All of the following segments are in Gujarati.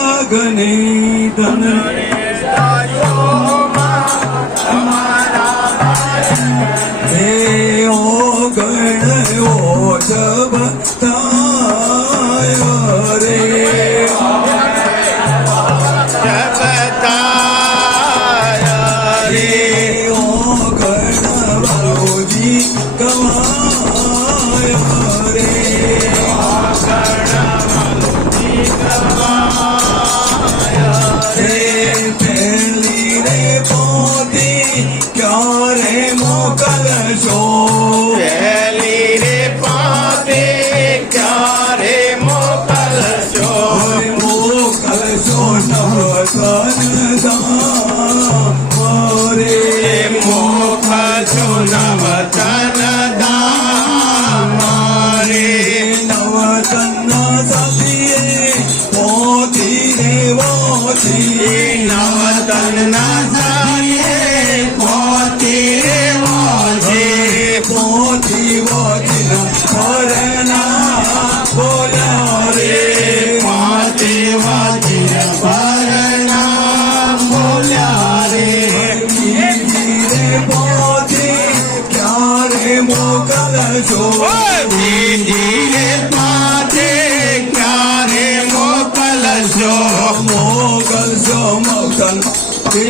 નાગને ધન હે ઓ ગણ ઓછબ તાય રે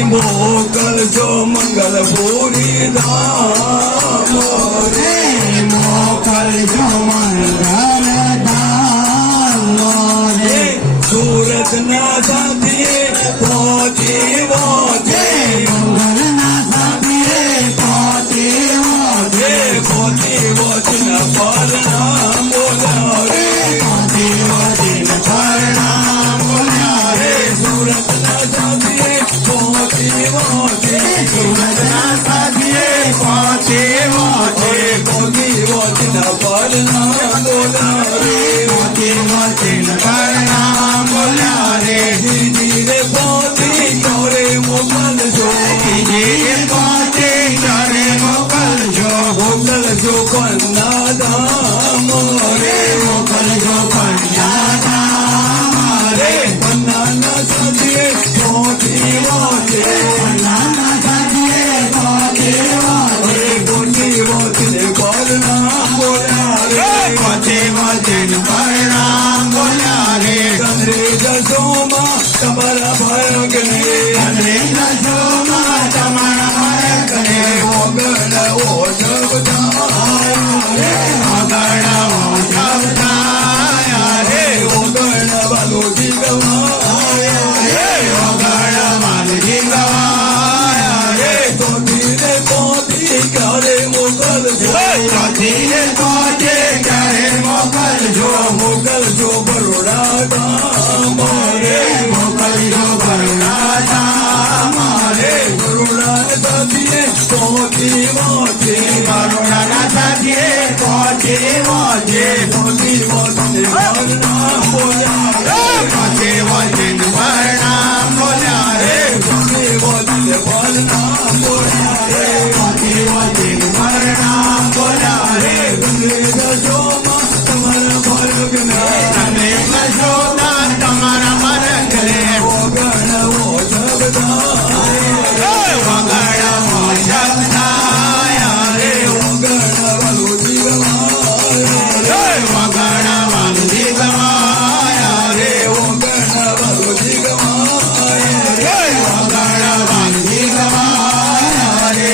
મોકલ જો મંગલ પૂરી ધામ રે મોકલ જો મંગલ ધામ રે સુરત ના સાથીએ પહોંચી વોજે મંગલ ના સાથીએ પહોંચી વોજે પહોંચી વોજના પરણામ બોલ્યા રે પહોંચી વોજના પરણામ બોલ્યા રે સુરત ના સાથીએ પહોંચી વોજે સુરત ના સાથીએ પહોંચી વોજે પહોંચી વોજના પરણામ બોલ્યા રે પહોંચી વોજના પરણામ બોલ્યા રે દીદી રે પહોંચી ચોરે મોકલજો દીદી રે પહોંચી ચોરે મોકલજો મોકલજો કન્યા ધામ રે મોકલજો કન્યા ધામ રે કન્યાના સાથીએ પહોંચી વોજે કન્યાના સાથીએ પહોંચી વોજે પહોંચી વોજને પરણામ બોલ્યા રે પહોંચી વોજને પરણામ બોલ્યા રે ચંદ્રે દસોમાં તમારા ભરગને ચંદ્રે દસોમાં તમારા ભરગને ઓગણ ઓછબ થાય રે ઓગણ ઓછબ થાય રે ઓગણ વાલોજી ગવાયા રે ઓગણ વાલોજી ગવાયા રે તો ધીરે પહોંચી ક્યારે મોકલજો ધીરે પહોંચે ક્યારે મોકલજો મોકલજો બરોડા ધામ રે મોકલજો બરોડા ધામ રે બરોડા સાથીએ પહોંચી વોજે બરોડા સાથીએ પહોંચી વોજે પહોંચી વોજને પરણામ બોલ્યા રે પહોંચી વોજને પરણામ બોલ્યા રે પહોંચી વોજને પરણામ બોલ્યા રે પહોંચી વોજને પરણામ બોલ્યા રે તમે દસોમાં તમારા ભરગને તમે દસોના તમારા ભરગને ઓગણ ઓછબ થાય ઓગણ ઓછબ થાય રે ઓગણ વાલોજી ગવાયા રે ઓગણ વાલોજી ગવાયા રે ઓગણ વાલોજી ગવાયા રે ઓગણ વાલોજી ગવાયા રે